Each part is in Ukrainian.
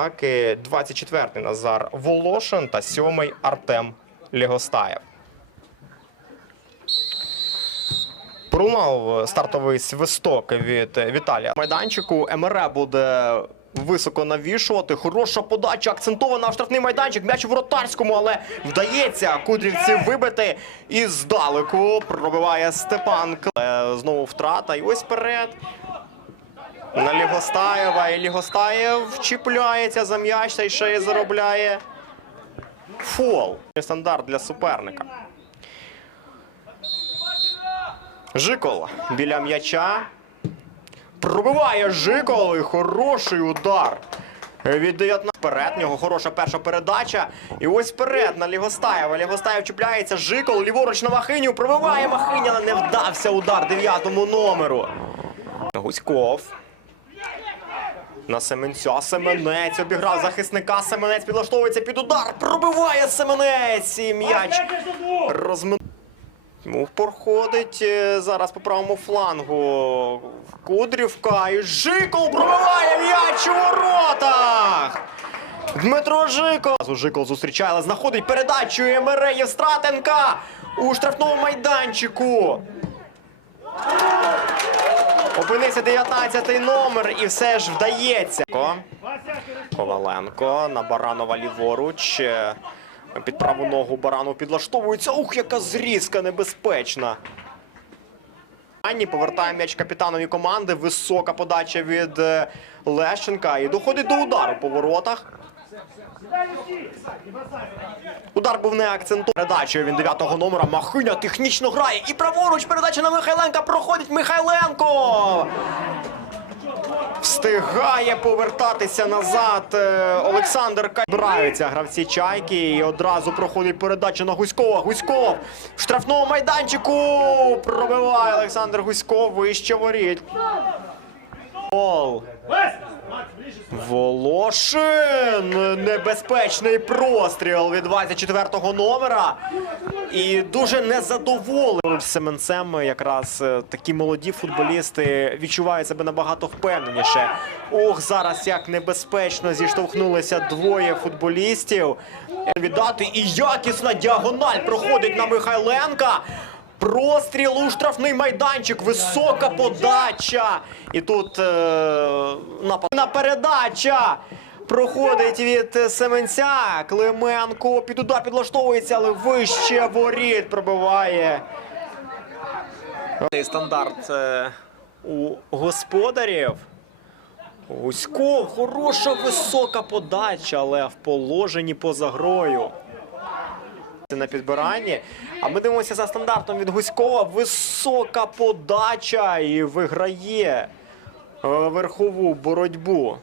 атаки 24-й Назар Волошин та 7-й Артем Лігостаєв. Пролунав стартовий свисток від Віталія майданчику. МРЕ буде високо навішувати. Хороша подача, акцентована в штрафний майданчик. М'яч у воротарському, але вдається кудрівці вибити. І здалеку пробиває Степан. Знову втрата. І ось вперед. На Лігостаєва. І Лігостаєв чіпляється за м'яч та й ще й заробляє фол. Стандарт для суперника. Жикол біля м'яча. Пробиває Жикол і хороший удар. Від 19 вперед. Нього хороша перша передача. І ось вперед на Лігостаєва. Лігостаєв чіпляється. Жикол ліворуч на Махиню. Пробиває Махиня, але не вдався удар дев'ятому номеру. Гуськов. На Семенця. Семенець обіграв захисника. Семенець підлаштовується під удар. Пробиває Семенець. І м'яч розмин. Ну, проходить е, зараз по правому флангу. Кудрівка і Жикол пробиває м'яч у воротах. Дмитро Жикол. Жикол зустрічає, але знаходить передачу Емере Євстратенка у штрафному майданчику. Опинився 19-й номер і все ж вдається. Коваленко на Баранова ліворуч. Під праву ногу Баранов підлаштовується. Ух, яка зрізка небезпечна. Анні повертає м'яч капітанові команди. Висока подача від е, Лещенка. І доходить до удару по воротах. Удар був не акцентований. Передачею він 9-го номера. Махиня технічно грає. І праворуч передача на Михайленка. Проходить Михайленко. Встигає повертатися назад е, Олександр Кай. Збираються гравці чайки і одразу проходить передача на Гуськова. Гуськов в штрафному майданчику пробиває Олександр Гуськов вище воріт. Гол. Волошин. Небезпечний простріл від 24-го номера. І дуже незадоволений Семенцем. Якраз е, такі молоді футболісти відчувають себе набагато впевненіше. Ох, зараз як небезпечно зіштовхнулися двоє футболістів. Віддати і якісна діагональ проходить на Михайленка. Простріл у штрафний майданчик, висока подача. І тут е, нападна передача. Проходить від Семенця. Клименко під удар підлаштовується, але вище воріт пробиває. Стандарт е, у господарів. Гуськов, хороша висока подача, але в положенні поза грою на підбиранні. А ми дивимося за стандартом від Гуськова. Висока подача і виграє е, верхову боротьбу.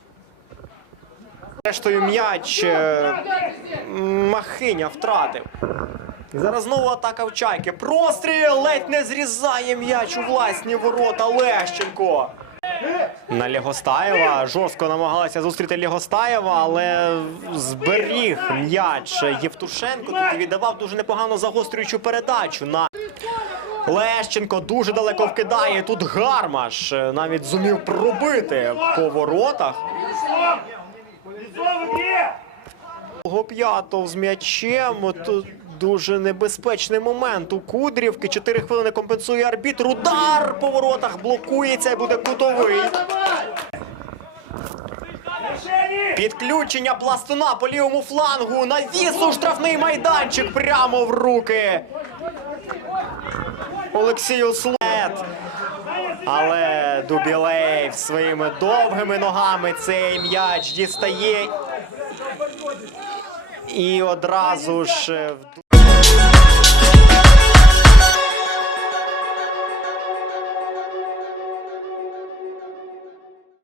Рештою м'яч е, Махиня втратив. Зараз знову атака в чайки. Простріл ледь не зрізає м'яч у власні ворота Лещенко. На Лігостаєва жорстко намагалася зустріти Лігостаєва, але зберіг м'яч Євтушенко. Тут віддавав дуже непогано загострюючу передачу на Лещенко дуже далеко вкидає. Тут Гармаш навіть зумів пробити по воротах. Того П'ятов з м'ячем. Тут дуже небезпечний момент у Кудрівки. Чотири хвилини компенсує арбітр. Удар по воротах блокується і буде кутовий. Підключення пластуна по лівому флангу. Навіс у штрафний майданчик прямо в руки. Олексію Слет. Але Дубілей своїми довгими ногами цей м'яч дістає. І одразу ж е, Yeah.